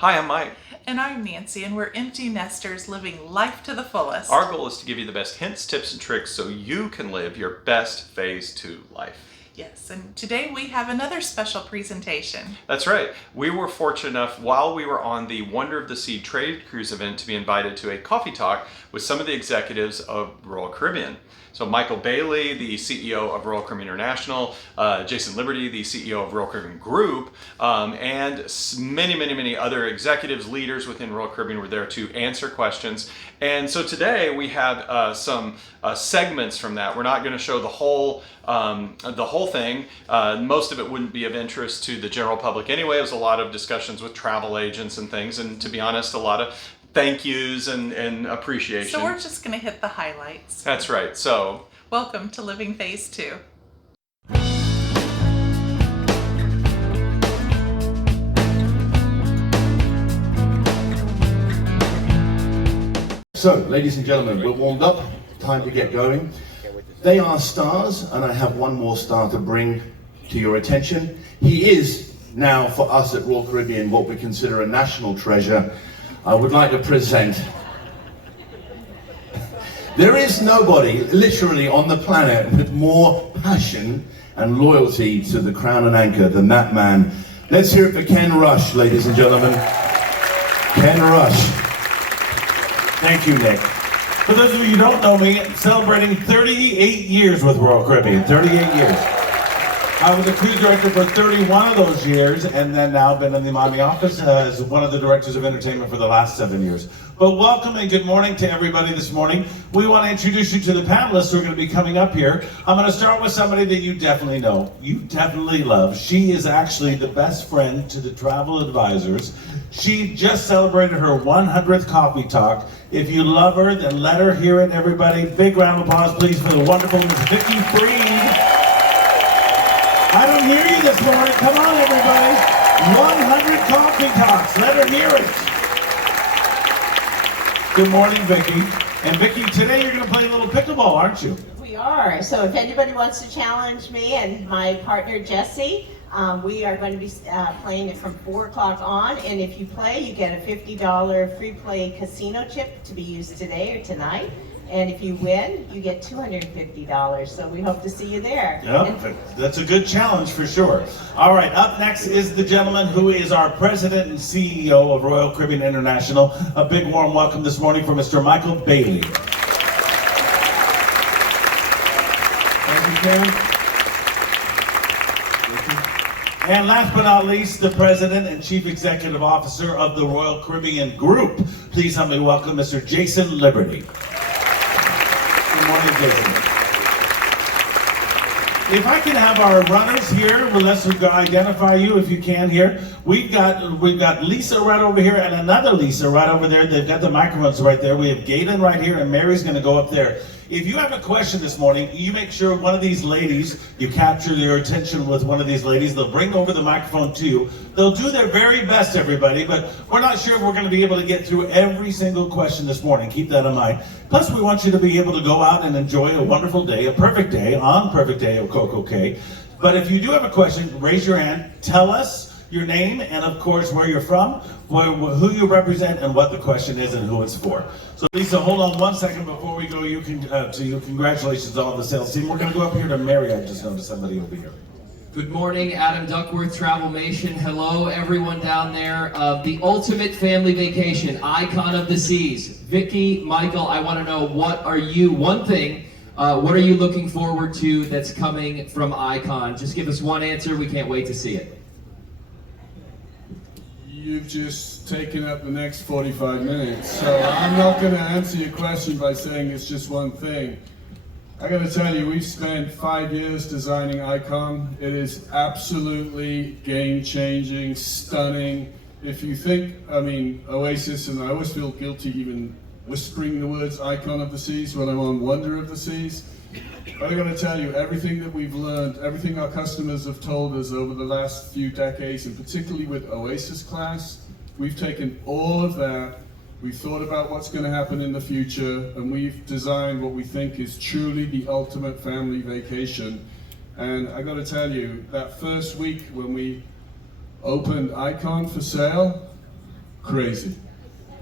Hi, I'm Mike. And I'm Nancy, and we're empty nesters living life to the fullest. Our goal is to give you the best hints, tips, and tricks so you can live your best phase 2 life. Yes, and today we have another special presentation. That's right. We were fortunate enough while we were on the Wonder of the Sea Trade Cruise event to be invited to a coffee talk with some of the executives of Royal Caribbean. So Michael Bayley, the CEO of Royal Caribbean International, Jason Liberty, the CEO of Royal Caribbean Group, and many other executives, leaders within Royal Caribbean were there to answer questions. And so today we have some segments from that. We're not going to show the whole thing. Most of it wouldn't be of interest to the general public anyway. It was a lot of discussions with travel agents and things, and to be honest, a lot of thank yous and appreciation. So we're just going to hit the highlights. That's right. So welcome to Living Phase 2. So, ladies and gentlemen, we're warmed up. Time to get going. They are stars, and I have one more star to bring to your attention. He is now, for us at Royal Caribbean, what we consider a national treasure. I would like to present. There is nobody, literally, on the planet with more passion and loyalty to the Crown and Anchor than that man. Let's hear it for Ken Rush, ladies and gentlemen. Ken Rush. Thank you, Nick. For those of you who don't know me, I'm celebrating 38 years with Royal Caribbean, 38 years. I was a cruise director for 31 of those years, and then now been in the Miami office as one of the directors of entertainment for the last 7 years. But welcome and good morning to everybody this morning. We want to introduce you to the panelists who are going to be coming up here. I'm going to start with somebody that you definitely know, you definitely love. She is actually the best friend to the travel advisors. She just celebrated her 100th coffee talk. If you love her, then let her hear it, everybody. Big round of applause, please, for the wonderful Miss Vicki Freed. I don't hear you this morning. Come on, everybody. 100 coffee talks. Let her hear it. Good morning, Vicki. And Vicki, today you're going to play a little pickleball, aren't you? We are. So if anybody wants to challenge me and my partner, Jesse, we are going to be playing it from 4 o'clock on. And if you play, you get a $50 free play casino chip to be used today or tonight. And if you win, you get $250. So we hope to see you there. Yep, that's a good challenge for sure. All right, up next is the gentleman who is our president and CEO of Royal Caribbean International. A big warm welcome this morning for Mr. Michael Bayley. Thank you, Ken. And last but not least, the President and Chief Executive Officer of the Royal Caribbean Group. Please help me welcome Mr. Jason Liberty. Good morning, Jason. If I can have our runners here, let's identify you if you can here. We've got Lisa right over here and another Lisa right over there. They've got the microphones right there. We have Galen right here and Mary's going to go up there. If you have a question this morning, you make sure one of these ladies, you capture their attention with one of these ladies. They'll bring over the microphone to you. They'll do their very best, everybody, but we're not sure if we're going to be able to get through every single question this morning. Keep that in mind. Plus, we want you to be able to go out and enjoy a wonderful day, a perfect day of Coco Cay. But if you do have a question, raise your hand. Tell us your name and, of course, where you're from, who you represent, and what the question is and who it's for. So, Lisa, hold on 1 second before we go. To you, congratulations to all the sales team. We're going to go up here to Mary. I just noticed somebody over here. Good morning, Adam Duckworth, Travelmation. Hello, everyone down there. The ultimate family vacation, icon of the seas. Vicki, Michael, I want to know what are you looking forward to that's coming from Icon? Just give us one answer. We can't wait to see it. You've just taken up the next 45 minutes, so I'm not going to answer your question by saying it's just one thing. I got to tell you, we've spent 5 years designing Icon. It is absolutely game-changing, stunning. If you think, Oasis, and I always feel guilty even whispering the words Icon of the Seas when I'm on Wonder of the Seas. But I got to tell you, everything that we've learned, everything our customers have told us over the last few decades, and particularly with Oasis Class, we've taken all of that, we've thought about what's going to happen in the future, and we've designed what we think is truly the ultimate family vacation. And I got to tell you, that first week when we opened Icon for sale, crazy.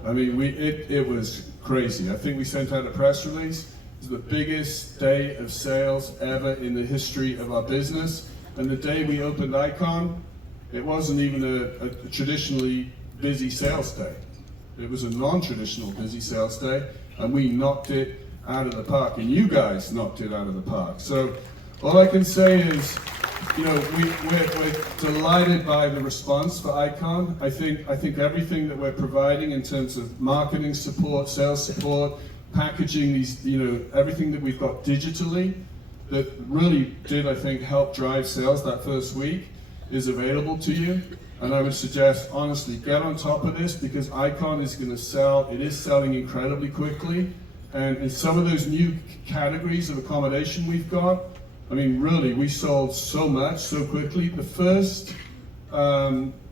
I mean, it was crazy. I think we sent out a press release. It was the biggest day of sales ever in the history of our business. And the day we opened Icon, it wasn't even a traditionally busy sales day. It was a non-traditional busy sales day, and we knocked it out of the park, and you guys knocked it out of the park. So all I can say is, you know, we're delighted by the response for Icon. I think everything that we're providing in terms of marketing support, sales support, packaging, these, you know, everything that we've got digitally that really did, I think, help drive sales that first week is available to you. And I would suggest, honestly, get on top of this, because Icon is going to sell. It is selling incredibly quickly. And in some of those new categories of accommodation we've got, I mean, really, we sold so much so quickly. The first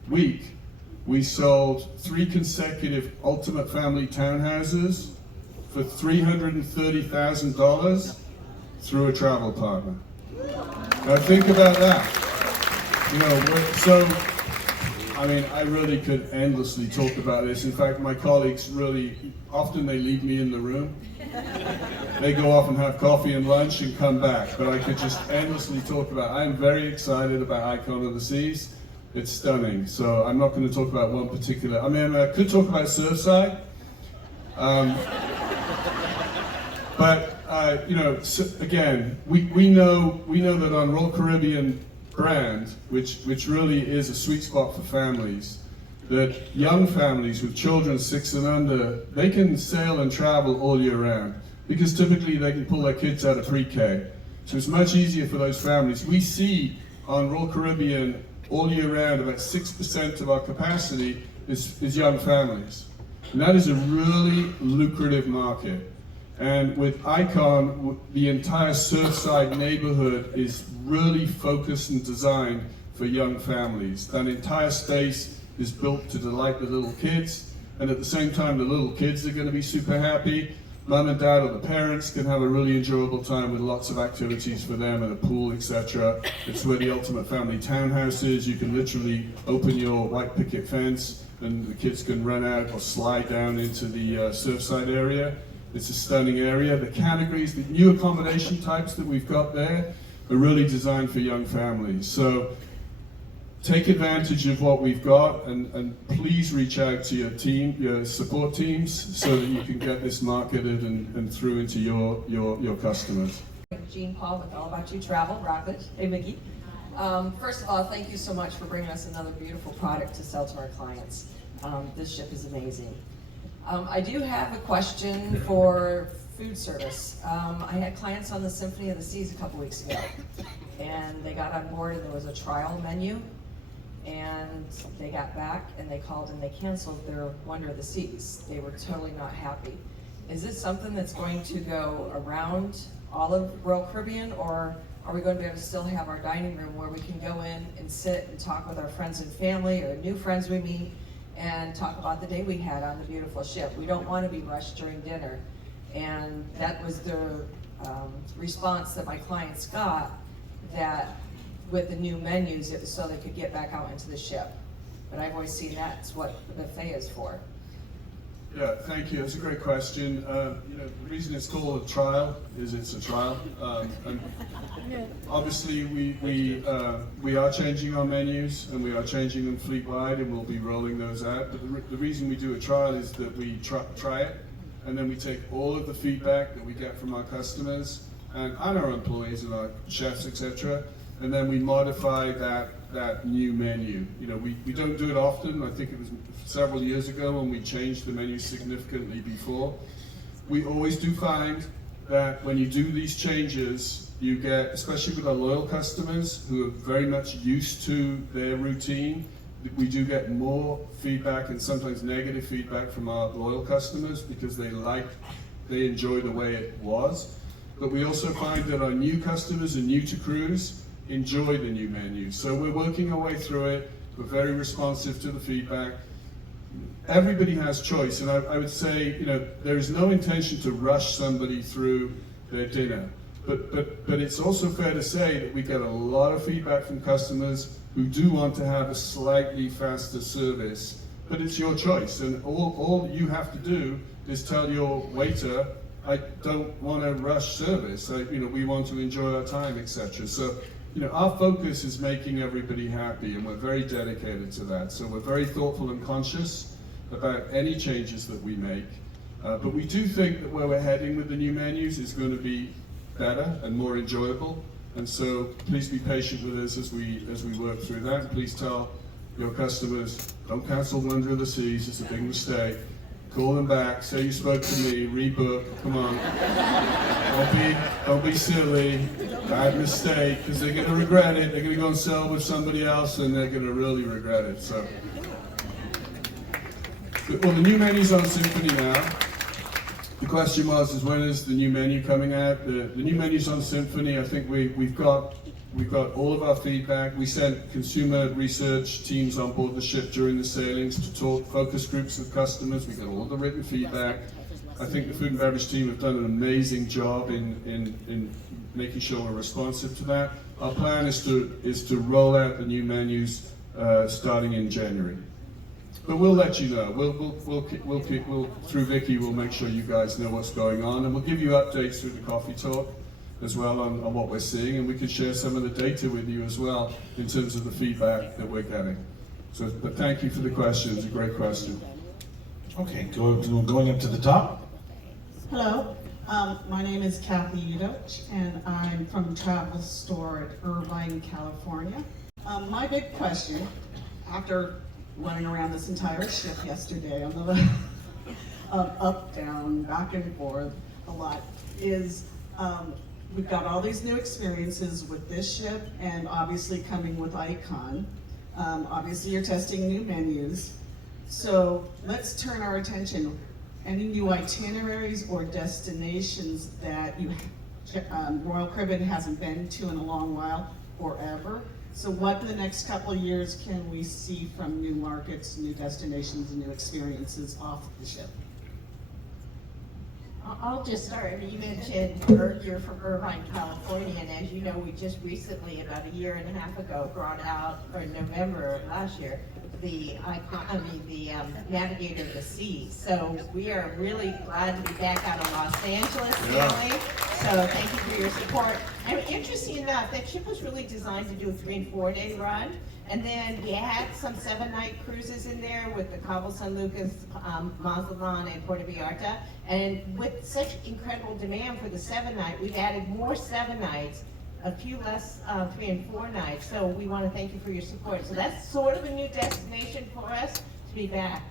week, we sold 3 consecutive Ultimate Family townhouses for $330,000 through a travel partner. Now think about that. You know, I mean, I really could endlessly talk about this. In fact, my colleagues really, often they leave me in the room. They go off and have coffee and lunch and come back, but I could just endlessly talk about it. I'm very excited about Icon of the Seas. It's stunning. So I'm not going to talk about one particular, I mean, I could talk about Surfside. But, you know, so again, we know that on Royal Caribbean brand, which really is a sweet spot for families, that young families with children 6 and under, they can sail and travel all year round, because typically they can pull their kids out of pre-K. So it's much easier for those families. We see on Royal Caribbean all year round about 6% of our capacity is young families. And that is a really lucrative market. And with Icon, the entire Surfside neighborhood is really focused and designed for young families. That entire space is built to delight the little kids, and at the same time the little kids are going to be super happy. Mom and dad or the parents can have a really enjoyable time with lots of activities for them and a pool, etc. It's where the Ultimate Family townhouse is. You can literally open your white picket fence and the kids can run out or slide down into the Surfside area. It's a stunning area. The categories, the new accommodation types that we've got there are really designed for young families. So take advantage of what we've got, and please reach out to your team, your support teams, so that you can get this marketed and through into your customers. Jean Paul with All About You Travel, Rockledge. Hey, Mickey. First of all, thank you so much for bringing us another beautiful product to sell to our clients. This ship is amazing. I do have a question for food service. I had clients on the Symphony of the Seas a couple weeks ago, and they got on board and there was a trial menu, and they got back and they called and they canceled their Wonder of the Seas. They were totally not happy. Is this something that's going to go around all of Royal Caribbean, or are we going to be able to still have our dining room where we can go in and sit and talk with our friends and family or new friends we meet and talk about the day we had on the beautiful ship? We don't want to be rushed during dinner. And that was the response that my clients got, that with the new menus, it was so they could get back out into the ship. But I've always seen that's what the buffet is for. Yeah, thank you. That's a great question. You know, the reason it's called a trial is it's a trial. And obviously, we are changing our menus, and we are changing them fleet-wide, and we'll be rolling those out. But the reason we do a trial is that we try it, and then we take all of the feedback that we get from our customers and our employees and our chefs, etc., and then we modify that new menu. You know, we don't do it often. I think it was several years ago when we changed the menu significantly before. We always do find that when you do these changes, you get, especially with our loyal customers who are very much used to their routine, we do get more feedback and sometimes negative feedback from our loyal customers because they enjoy the way it was. But we also find that our new customers and new to cruise enjoy the new menu. So we're working our way through it. We're very responsive to the feedback. Everybody has choice, and I would say, you know, there is no intention to rush somebody through their dinner. But it's also fair to say that we get a lot of feedback from customers who do want to have a slightly faster service but it's your choice, and all you have to do is tell your waiter, I don't want to rush service. We want to enjoy our time, etc. So, our focus is making everybody happy, and we're very dedicated to that. So we're very thoughtful and conscious about any changes that we make. But we do think that where we're heading with the new menus is going to be better and more enjoyable. And so please be patient with us as we work through that. And please tell your customers, don't cancel Wonder of the Seas, it's a big mistake. Call them back, say you spoke to me, rebook, come on. Don't be silly, bad mistake, because they're going to regret it. They're going to go and sell with somebody else, and they're going to really regret it. So, well, the new menu's on Symphony now. The question was, when is the new menu coming out? The new menu's on Symphony. I think we've got all of our feedback. We sent consumer research teams on board the ship during the sailings to talk focus groups with customers. We got all the written feedback. I think the food and beverage team have done an amazing job in making sure we're responsive to that. Our plan is to roll out the new menus starting in January. But we'll let you know. We'll through Vicky, we'll make sure you guys know what's going on, and we'll give you updates through the coffee talk as well on what we're seeing, and we can share some of the data with you as well in terms of the feedback that we're getting. So, but thank you for the question. It's a great question. Okay, going up to the top. Hello, my name is Kathy Udoch, and I'm from Travel Store at Irvine, California. My big question, after running around this entire ship yesterday on the up, down, back and forth a lot, is we've got all these new experiences with this ship and obviously coming with Icon. Obviously you're testing new menus. So let's turn our attention. Any new itineraries or destinations that Royal Caribbean hasn't been to in a long while or ever? So what in the next couple of years can we see from new markets, new destinations, and new experiences off the ship? I'll just start. You mentioned you're from Irvine, California, and as you know, we just recently, about a year and a half ago, brought out, or in November of last year, the Navigator of the Seas. So we are really glad to be back out of Los Angeles sailing. So thank you for your support. And interesting enough, that ship was really designed to do a 3 and 4 day run. And then we had some 7-night cruises in there with the Cabo San Lucas, Mazatlan, and Puerto Vallarta. And with such incredible demand for the 7-night, we've added more 7 nights, a few less 3 and 4 nights. So we want to thank you for your support. So that's sort of a new destination for us to be back.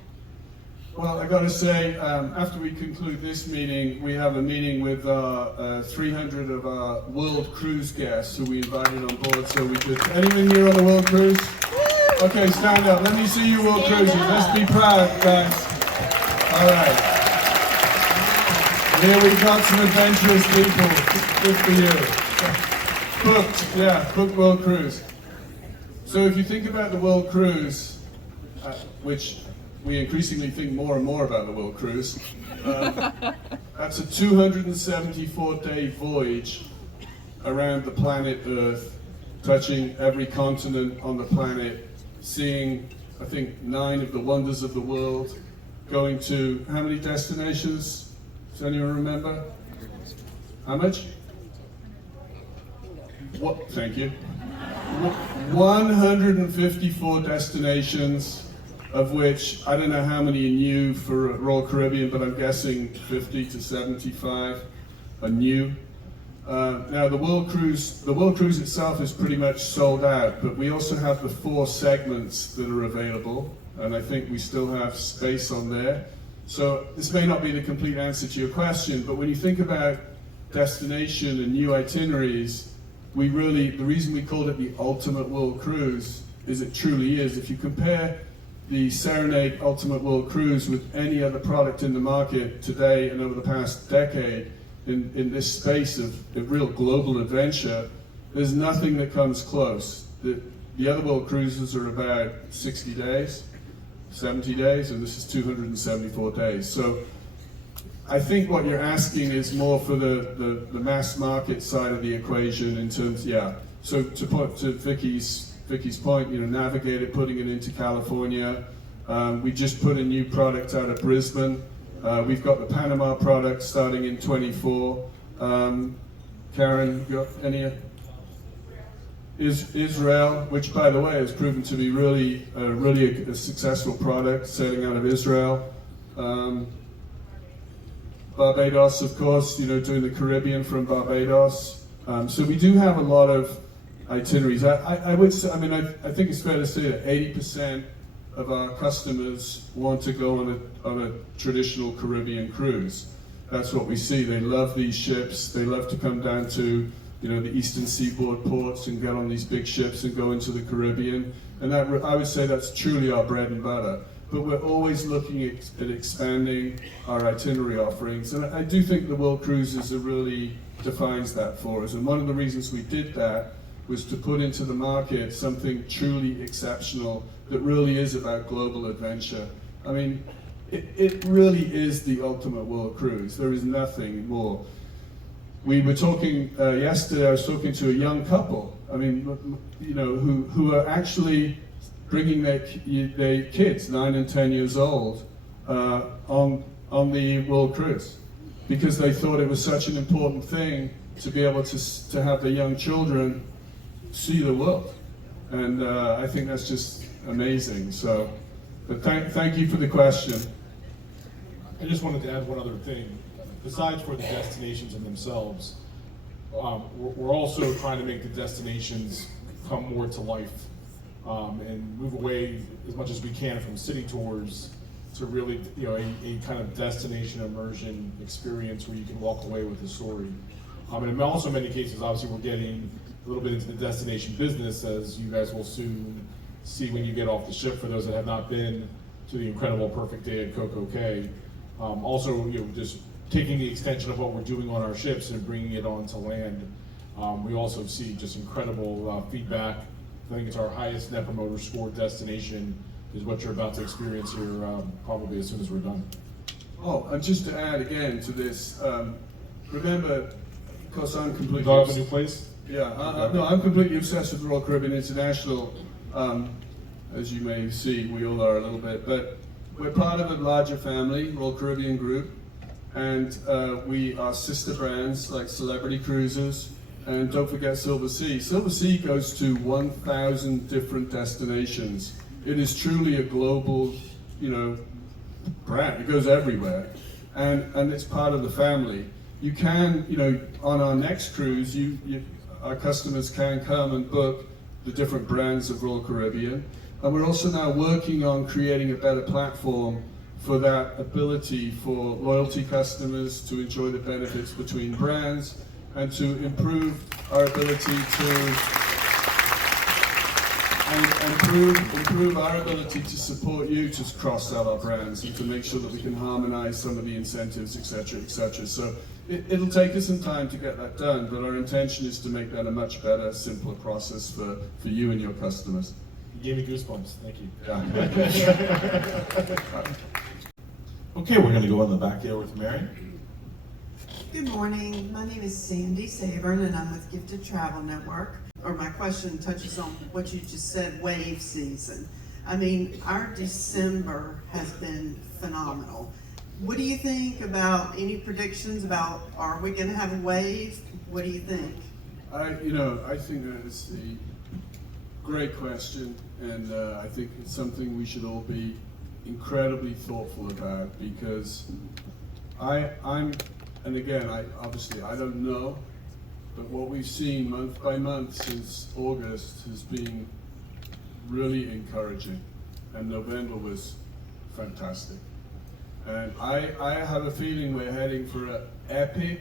Well, I got to say, after we conclude this meeting, we have a meeting with 300 of our World Cruise guests who we invited on board. So we could. Anyone here on the World Cruise? Okay, stand up. Let me see you, World Cruisers. Let's be proud, guys. All right. Here we've got some adventurous people. Good for you. Booked World Cruise. So if you think about the World Cruise, which we increasingly think more and more about the World Cruise. That's a 274-day voyage around the planet Earth, touching every continent on the planet, seeing, I think, 9 of the wonders of the world, going to how many destinations? Does anyone remember? How much? What? Thank you. 154 destinations, of which I don't know how many are new for Royal Caribbean, but I'm guessing 50 to 75 are new. Now the World Cruise itself is pretty much sold out, but we also have the 4 segments that are available, and I think we still have space on there. So this may not be the complete answer to your question, but when you think about destination and new itineraries, the reason we called it the Ultimate World Cruise is it truly is. If you compare the Serenade Ultimate World Cruise with any other product in the market today and over the past decade in this space of real global adventure, there's nothing that comes close. The other world cruises are about 60 days, 70 days, and this is 274 days. So I think what you're asking is more for the mass market side of the equation in terms, So to Vicky's point, Navigator, putting it into California, We just put a new product out of Brisbane. We've got the Panama product starting in 24. Karen, you got any? Israel, which by the way has proven to be really a successful product, sailing out of Israel. Barbados, of course, doing the Caribbean from Barbados. So we do have a lot of itineraries. I would say, I think it's fair to say that 80% of our customers want to go on a traditional Caribbean cruise. That's what we see. They love these ships. They love to come down to the eastern seaboard ports and get on these big ships and go into the Caribbean. And that, I would say, that's truly our bread and butter. But we're always looking at expanding our itinerary offerings. And I do think the World Cruises really defines that for us. And one of the reasons we did that was to put into the market something truly exceptional that really is about global adventure. I mean, it really is the ultimate world cruise. There is nothing more. We were talking yesterday. I was talking to a young couple. Who are actually bringing their kids, 9 and 10 years old, on the world cruise, because they thought it was such an important thing to be able to have the young children see the world. And I think that's just amazing. So, but thank you for the question. I just wanted to add one other thing. Besides for the destinations in themselves, we're also trying to make the destinations come more to life and move away as much as we can from city tours to really, a kind of destination immersion experience where you can walk away with a story. And also in many cases, obviously, we're getting a little bit into the destination business, as you guys will soon see when you get off the ship, for those that have not been to the incredible Perfect Day at Coco Cay. Also, just taking the extension of what we're doing on our ships and bringing it onto land. We also see just incredible feedback. I think it's our highest Net Promoter Score destination is what you're about to experience here probably as soon as we're done. Oh, and just to add again to this, remember, because I'm completely... Do I have a new place? Yeah, no, I'm completely obsessed with Royal Caribbean International. As you may see, we all are a little bit, but we're part of a larger family, Royal Caribbean Group, and we are sister brands like Celebrity Cruises, and don't forget Silver Sea. Silver Sea goes to 1,000 different destinations. It is truly a global, brand. It goes everywhere, and it's part of the family. You can, on our next cruise, our customers can come and book the different brands of Royal Caribbean. And we're also now working on creating a better platform for that ability for loyalty customers to enjoy the benefits between brands and to improve our ability improve our ability to support you to cross-sell our brands and to make sure that we can harmonize some of the incentives, etc., etc. So it'll take us some time to get that done, but our intention is to make that a much better, simpler process for you and your customers. You gave me goosebumps. Thank you. Yeah. Okay, we're going to go in the back there with Mary. Good morning. My name is Sandy Sabern, and I'm with Gifted Travel Network. My question touches on what you just said, wave season. Our December has been phenomenal. What do you think about any predictions about, are we going to have a wave? What do you think? I think that is a great question, and I think it's something we should all be incredibly thoughtful about, because and again, obviously I don't know, but what we've seen month by month since August has been really encouraging, and November was fantastic. And I have a feeling we're heading for an epic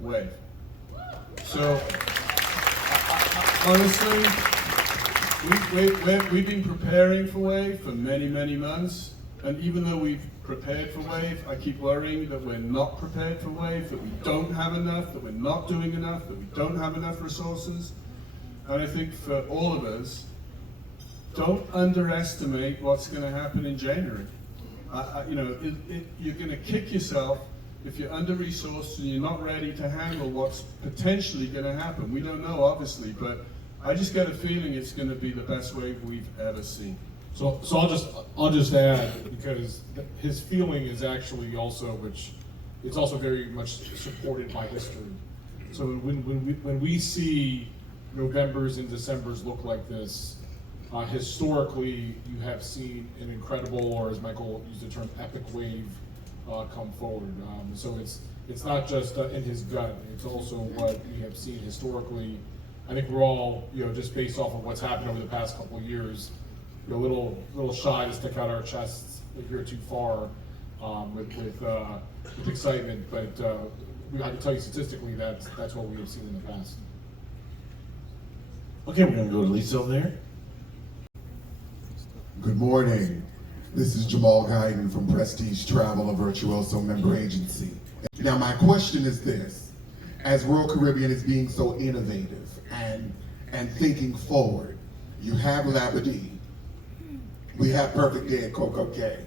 wave. So, honestly, we've been preparing for wave for many, many months. And even though we've prepared for wave, I keep worrying that we're not prepared for wave, that we don't have enough, that we're not doing enough, that we don't have enough resources. And I think for all of us, don't underestimate what's going to happen in January. You're going to kick yourself if you're under-resourced and you're not ready to handle what's potentially going to happen. We don't know, obviously, but I just get a feeling it's going to be the best wave we've ever seen. So I'll just add, because his feeling is actually also, which it's also very much supported by history. So when we see Novembers and Decembers look like this, historically you have seen an incredible, or as Michael used the term, epic wave come forward. So it's not just in his gut; it's also what we have seen historically. I think we're all, just based off of what's happened over the past couple of years, a little shy to stick out our chests a year too far with excitement. But I can tell you statistically that's what we have seen in the past. Okay, we're gonna go to Lisa over there. Good morning. This is Jamal Guyton from Prestige Travel, a Virtuoso member agency. Now my question is this: as Royal Caribbean is being so innovative and thinking forward, you have Labadee, we have Perfect Day at Coco Cay.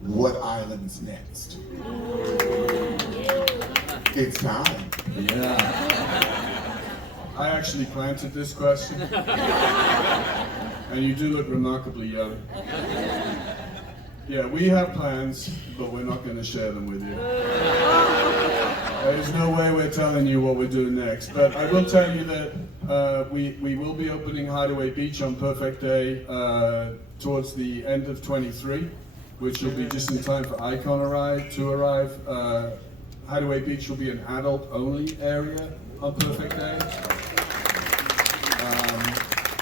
What island's next? It's time. Yeah. I actually planted this question. And you do look remarkably young. Yeah, we have plans, but we're not going to share them with you. There's no way we're telling you what we're doing next. But I will tell you that we will be opening Hideaway Beach on Perfect Day towards the end of 23, which will be just in time for Icon to arrive. Hideaway Beach will be an adult-only area on Perfect Day.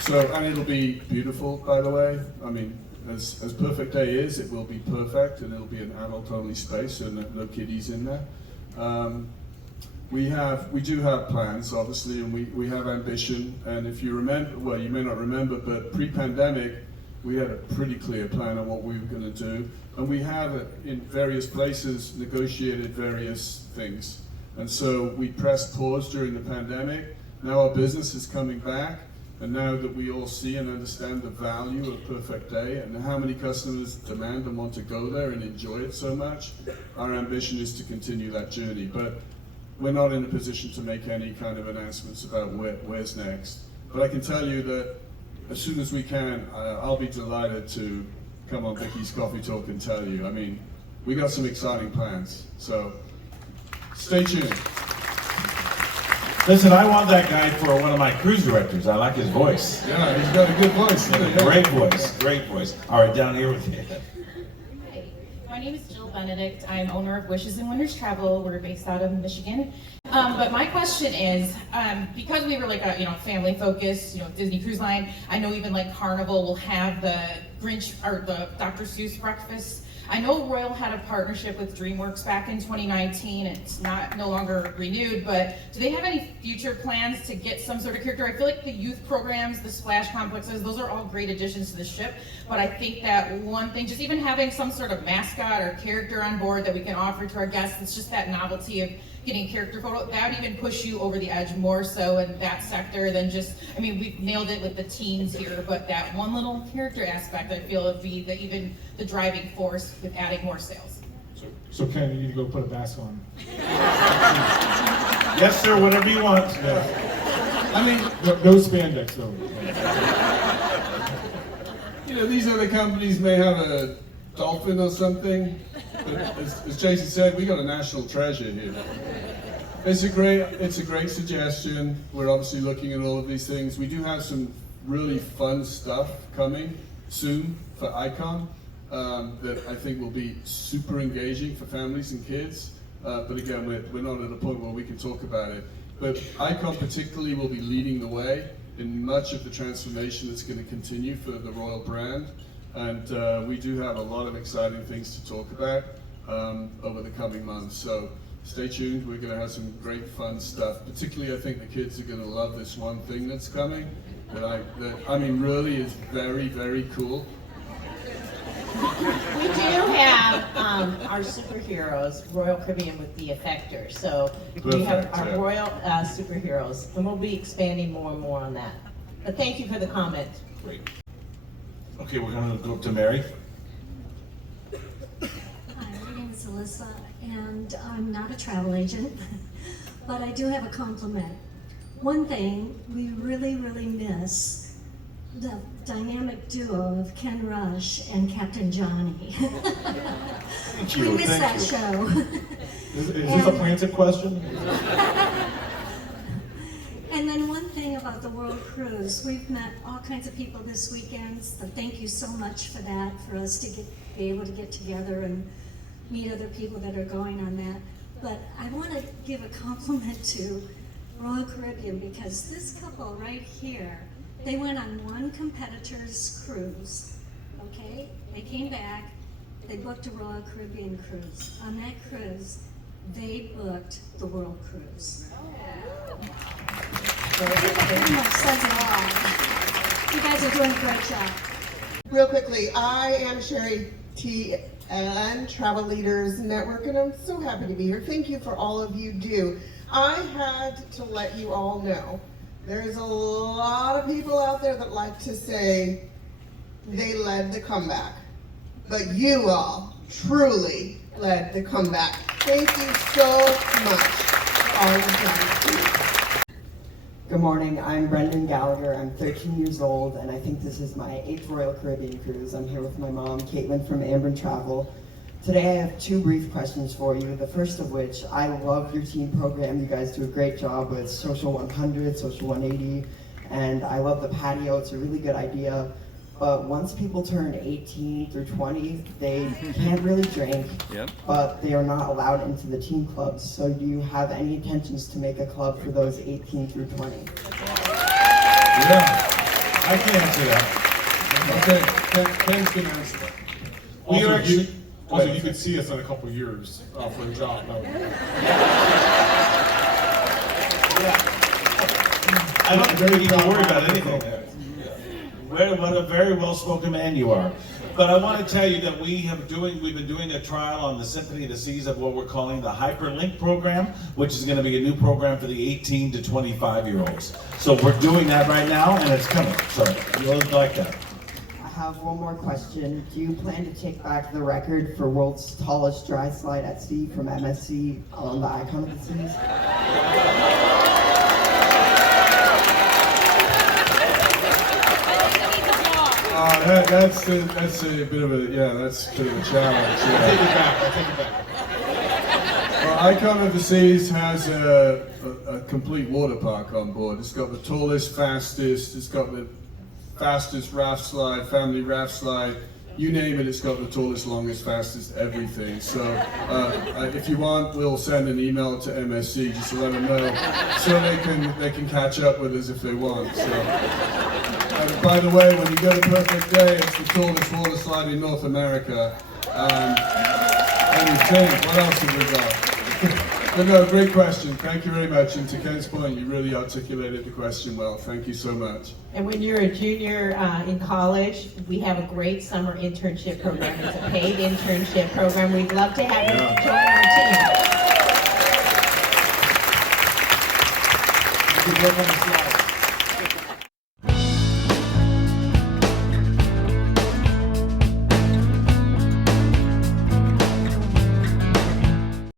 And it'll be beautiful, by the way. I mean, as Perfect Day is, it will be perfect, and it'll be an adult-only space, so no kiddies in there. We do have plans, obviously, and we have ambition. And if you remember, well, you may not remember, but pre-pandemic, we had a pretty clear plan on what we were going to do, and we have, in various places, negotiated various things. And so we pressed pause during the pandemic. Now our business is coming back. And now that we all see and understand the value of Perfect Day and how many customers demand and want to go there and enjoy it so much, our ambition is to continue that journey. But we're not in a position to make any kind of announcements about where's next. But I can tell you that as soon as we can, I'll be delighted to come on Vicky's Coffee Talk and tell you. I mean, we got some exciting plans. So stay tuned. Listen, I want that guy for one of my cruise directors. I like his voice. Yeah, he's got a good voice. Great voice, great voice. All right, down here with you. Hi, my name is Jill Benedict. I'm owner of Wishes and Wonders Travel. We're based out of Michigan. But my question is, because we were like a family focused, Disney Cruise Line. I know even like Carnival will have the Grinch or the Dr. Seuss breakfast. I know Royal had a partnership with DreamWorks back in 2019. It's no longer renewed, but do they have any future plans to get some sort of character? I feel like the youth programs, the splash complexes, those are all great additions to the ship, but I think that one thing, just even having some sort of mascot or character on board that we can offer to our guests, it's just that novelty of getting a character photo, that would even push you over the edge more so in that sector than just, I mean, we've nailed it with the teens here, but that one little character aspect, I feel, would be even the driving force with adding more sales. So Ken, you need to go put a mask on. Yes, sir, whatever you want. Yeah. I mean, no spandex though. These other companies may have a dolphin or something, but as Jason said, we got a national treasure here. It's a great suggestion. We're obviously looking at all of these things. We do have some really fun stuff coming soon for Icon that I think will be super engaging for families and kids. But again, we're not at a point where we can talk about it. But Icon particularly will be leading the way in much of the transformation that's going to continue for the Royal brand. And we do have a lot of exciting things to talk about over the coming months. So stay tuned. We're going to have some great fun stuff. Particularly, I think the kids are going to love this one thing that's coming. That I mean, really is very, very cool. We do have our superheroes, Royal Caribbean with the effector. So we have our Royal superheroes, and we'll be expanding more and more on that. But thank you for the comment. Great. Okay, we're going to go up to Mary. Hi, my name is Alyssa, and I'm not a travel agent, but I do have a compliment. One thing we really, really miss the dynamic duo of Ken Rush and Captain Johnny. Thank you. We missed that you. show. Is this a planted question? And then one thing about the World Cruise, we've met all kinds of people this weekend, so thank you so much for that, for us to be able to get together and meet other people that are going on that. But I want to give a compliment to Royal Caribbean, because this couple right here, they went on one competitor's cruise, okay? They came back, they booked a Royal Caribbean cruise. On that cruise, they booked the World Cruise. It pretty much says it all. You guys are doing a great job. Real quickly, I am Sherry T. and Travel Leaders Network, and I'm so happy to be here. Thank you for all of you do. I had to let you all know, there's a lot of people out there that like to say they led the comeback, but you all truly led the comeback. Thank you so much for all you've done. Good morning, I'm Brendan Gallagher. I'm 13 years old, and I think this is my 8th Royal Caribbean cruise. I'm here with my mom, Caitlin from Ambrin Travel. Today I have 2 brief questions for you. The first of which, I love your team program. You guys do a great job with Social 100, Social 180, and I love the patio. It's a really good idea. But once people turn 18 through 20, they can't really drink, but they are not allowed into the teen clubs. So do you have any intentions to make a club for those 18 through 20? Yeah, I can answer that. Okay, Ken's gonna answer that. Also, you could see us in a couple years for a job. I don't need to worry about anything. What a very well-spoken man you are. But I want to tell you that we've been doing a trial on the Symphony of the Seas of what we're calling the Hyperlink program, which is going to be a new program for the 18 to 25-year-olds. So we're doing that right now, and it's coming. So you'll like that. I have one more question. Do you plan to take back the record for world's tallest dry slide at sea from MSC on the Icon of the Seas? That's a bit of a challenge. Yeah. I take it back. Well, Icon of the Seas has a complete water park on board. It's got the tallest, fastest. It's got the fastest raft slide, family raft slide. You name it, it's got the tallest, longest, fastest, everything. So if you want, we'll send an email to MSC just to let them know, so they can catch up with us if they want. So. By the way, when you go to Perfect Day, it's the tallest water slide in North America. Let me think, what else have we got? But no, great question. Thank you very much. And to Ken's point, you really articulated the question well. Thank you so much. And when you're a junior in college, we have a great summer internship program. It's a paid internship program. We'd love to have you join our team. You can work on the slide.